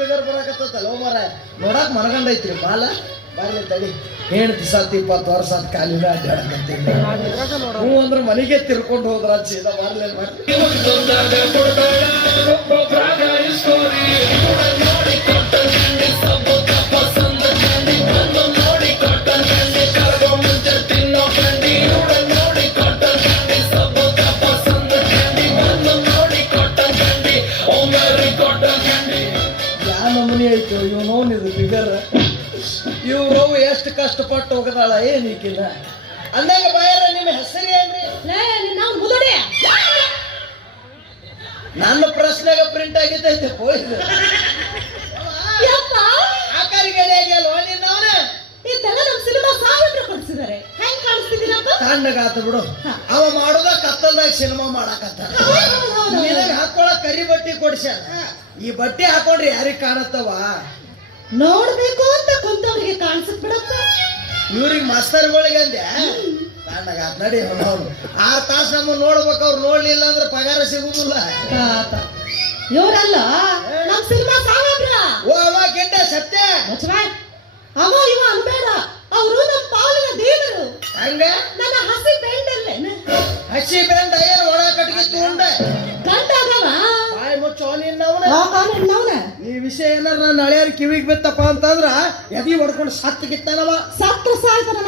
Figure ಬರಾಕತ್ತಲ್ಲ ಮರ ನೋಡಕ್ ಮನಗಂಡ ಐತ್ರಿ ಬಾಲ ಬರ್ಲಿ ತಡಿ. ಹೆಣ್ತಿ ಸತ್ ಇಪ್ಪತ್ತು ವರ್ಷ ಆತ್ ಕಾಲಿನ ಅಡ್ಡಾಡಕತ್ತೀನಿ ಹ್ಞೂ ಅಂದ್ರೆ ಮನೆಗೆ ತಿರ್ಕೊಂಡು ಹೋದ್ರ ಸೀದಾ ಬರ್ಲಿ ಬರ್ಲಿ ನಮೂನಿ ಐತೆ ಇವ್ ಇದು ಫಿಗರ್ ಇವ್ ನೋವು ಎಷ್ಟು ಕಷ್ಟಪಟ್ಟು ಹೋಗದಾಳ ಏನ್ ಈಕಿನ ಅಂದಾಗ ಬಾಯರ ನಿಮ್ಮ ಹೆಸರಿ ಏನ್ರಿ? ನನ್ನ ಪ್ರಶ್ನೆಗೆ ಪ್ರಿಂಟ್ ಆಗಿದ್ದೈತೆ ಹೋಯ್ತು. ಆತ ಬಿಡು. ಅವ ಮಾಡೋದ ಕತ್ತಲ್ದಾಗ ಸಿನಿಮಾ ಮಾಡಾಕತ್ತ ನಿನಗೆ ಹಾಕೊಳಕ್ ಕರಿ ಬಟ್ಟಿ ಕೊಡ್ಸ ಈ ಬಟ್ಟೆ ಹಾಕೊಂಡ್ರೆ ಯಾರಿಗೆ ಕಾಣತ್ತವ? ನೋಡ್ಬೇಕು ಅಂತ ಕುಂತವ್ರಿಗೆ ಕಾಣಿಸುತ್ತ ಬಿಡತ್ತ ಇವ್ರಿಗೆ ಮಾಸ್ತರ್ಗಳಿಗೆ ಅಂದೆ ತಣ್ಣಗಾತ ನಡಿ ಅವನು. ಆರ್ ತಾಸು ನಮ್ಮ ನೋಡ್ಬೇಕು ಅವ್ರು ನೋಡ್ಲಿಲ್ಲ ಅಂದ್ರೆ ಪಗಾರ ಸಿಗುದಿಲ್ಲ. ಇವರಲ್ಲ ನಮ್ಮ ಸಿನಿಮಾ ಸಾವಿರ ಓ ಅವ ಗೆಡ್ಡ ಸತ್ಯ. ಅವ ಇವ ಅನ್ಬೇಡ ಅವರು ನಮ್ಮ ಪಾಲಿನ ದೇವರು ಹಂಗ ನನ್ನ ಹಸಿ ಬೆಂಡಲ್ಲೇನ ಹಸಿ ಬೆಂಡ ಏನು ಒಳ ಕಟ್ಟಿಗೆ ತಗೊಂಡ ಗಂಟಾಗವ ಬಾಯಿ ಮುಚ್ಚೋ ನಿನ್ನವನ? ನವ್ನ ಈ ವಿಷಯ ಏನಾರ ನನ್ನ ಹಳೆಯರ್ ಕಿವಿಗೆ ಬಿತ್ತಪ್ಪ ಅಂತಂದ್ರ ಎದಿ ಹೊಡ್ಕೊಂಡು ಸತ್ತಿಗಿತ್ತಾನವ ಸತ್ತ ಸಾಯ್ತಾನ